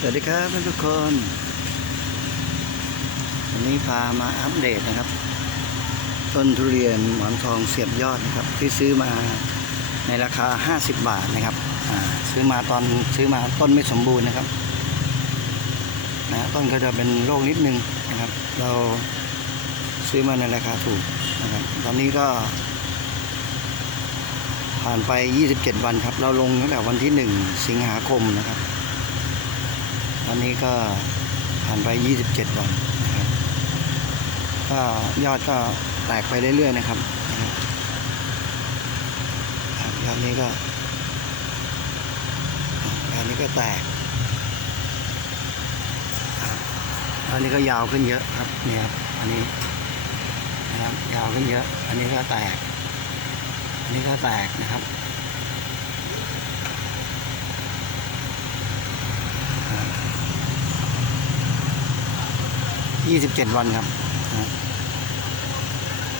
สวัสดีครับทุกคน วันนี้พามาอัปเดตนะครับ ต้นทุเรียนหมอนทองเสียบยอดนะครับ ที่ซื้อมาในราคา 50 บาทนะครับซื้อมาตอนซื้อมาต้นไม่สมบูรณ์นะครับนะต้นก็จะเป็นโรคนิดนึงนะครับ เราซื้อมาในราคาถูกนะครับตอนนี้ก็ ผ่านไป 27 วันครับ เราลงตั้งแต่วันที่ 1 สิงหาคมนะครับ ตอนนี้ก็ผ่านไป 27 วันนะครับก็ยอดก็แตกไปเรื่อยๆนะครับนะครับครับยอดนี้ก็ยอดนี้ก็แตกอันนี้ก็ยาวขึ้นเยอะครับเนี่ยครับอันนี้นะครับยาวขึ้นเยอะ อันนี้ก็แตก อันนี้ก็แตกนะครับ ยี่สิบเจ็ดวันครับ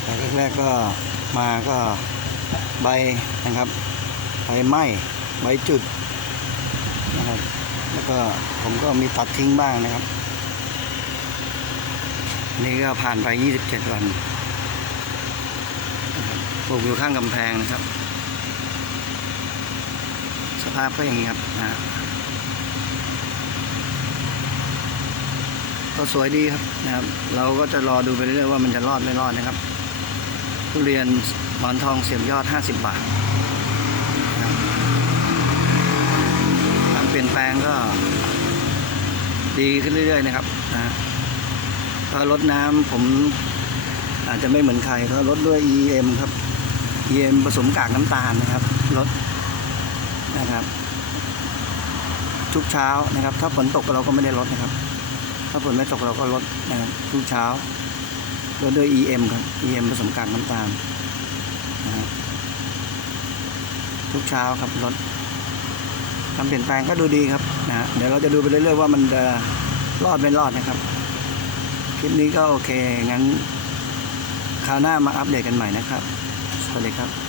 แต่แรกๆก็มาก็ใบนะครับใบไหม้ใบจุดนะครับแล้วก็ผมก็มีตัดทิ้งบ้างนะครับ นี่ก็ผ่านไปยี่สิบเจ็ดวันปลูกอยู่ข้างกำแพงนะครับ สภาพก็อย่างนี้ครับนะ ก็สวยดีครับนะครับ เราก็จะรอดูไปเรื่อยๆว่ามันจะรอดไม่รอดนะครับทุเรียนหมอนทองเสียบยอด 50 บาทการเปลี่ยนแปลงก็ ดีขึ้นเรื่อยๆนะครับนะก็ลดน้ำผมอาจจะไม่เหมือนใครก็ลดด้วย EM ครับ EM ผสมกากน้ำตาลนะครับลดนะครับ ทุกเช้านะครับ ถ้าฝนตกเราก็ไม่ได้ลดนะครับ ถ้าฝนไม่ตกเราก็ลดนะครับทุกเช้าลดด้วย EM ครับ EM ผสมกากน้ำตาลนะฮะทุกเช้าครับลดการเปลี่ยนแปลงก็ดูดีครับนะฮะเดี๋ยวเราจะดูไปเรื่อยๆว่ามันจะรอดไม่รอดนะครับ คลิปนี้ก็โอเค งั้นคราวหน้ามาอัปเดตกันใหม่นะครับ สวัสดีครับ